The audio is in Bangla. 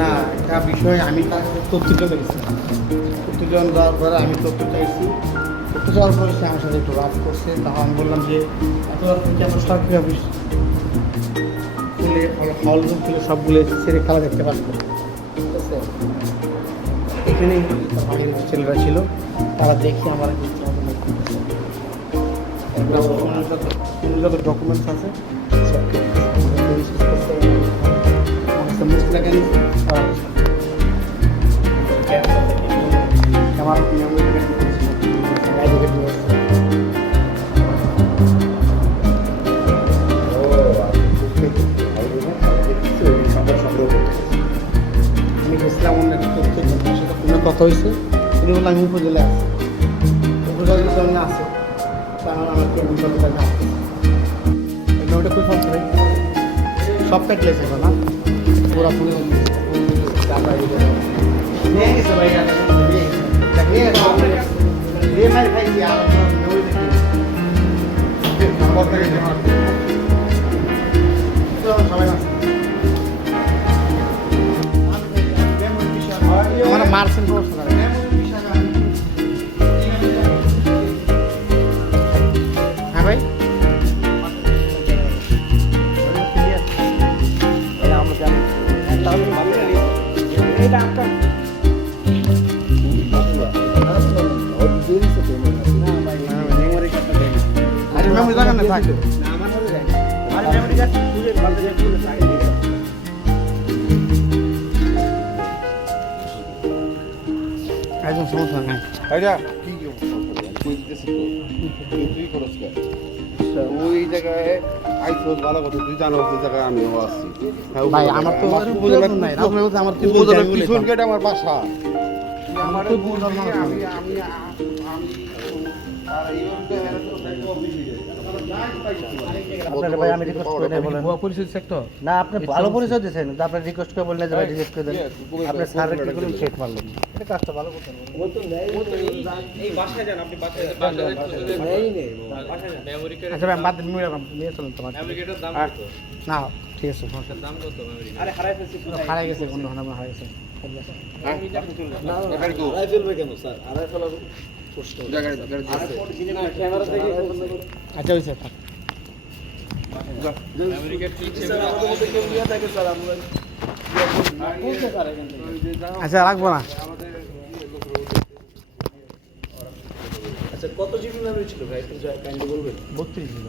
না একটা বিষয় আমি তার তথ্য জন্য গেছিলাম। তথ্য জন দেওয়ার পরে আমি তথ্য চাইছি। তথ্য যাওয়ার পরে সে আমার সাথে একটু রাফ করছে। তখন আমি বললাম যে এত রাত থেকে আমার সরকারি অফিস খুলে হলরুম খুলে সবগুলো ছেড়ে খেলা দেখতে পারবো, ঠিক আছে? এখানে তার বাড়ির ছেলেরা ছিল, তারা দেখি আমার যত ডকুমেন্টস আছে আমার আমি গেছিলাম অন্য একটা তথ্য সাথে ফোনে কথা হয়েছে। উনি বললাম আমি উপজেলায় আছি, উপজেলার জন্য আছে, তাহলে আমার কেমন চলে তাকে আসতেছে। ওটা খুব ফালছে ভাই, সব কাটলেছে না পুরা পুরো নিয়ে গেছে ভাই। খাইছি আর সবাই আমার মারছেন হ্যাঁ ভাই। মেমোরি দোকান না থাকে একদম সমস্যা নাই। ওই জায়গায় আইসোস ভালো কথা, তুই জানো ওই জায়গায় আমিও আসছি। ভাই আমার তো নাই, আমার পিছন গেট আমার বাসা। আমার না আপনি ভালো পরিচয় দিয়েছেন, আপনি রিকোয়েস্ট করে বললেন যে ভাই রিকোয়েস্ট করে দেন, আপনি স্যার কি করলেন চেক মারলেন, এটা কাজটা ভালো করতেন। এই বাসায় যান, আপনি বাসায় যান, আচ্ছা ভাই বাদ নিয়ে চলুন তোমার আমেরিকাটার দাম কত? না ঠিক আছে, সমস্যার দাম কত আমেরিকা? আরে হারাই ফেলছি, হারাই গেছে, অন্য হারাই হারাই গেছে। হারাই ফেলবে কেন স্যার? হারাই ফেলার কষ্ট ক্যামেরা থেকে আচ্ছা হয়েছে থাক। আমেরিকার ঠিক স্যার, আমাদের মধ্যে কেউ নিয়ে থাকে স্যার, আমরা আচ্ছা রাখবো না। আচ্ছা কত জিবি মেমরি ছিল ভাই, একটু কাইন্ডলি বলবেন? 32 GB।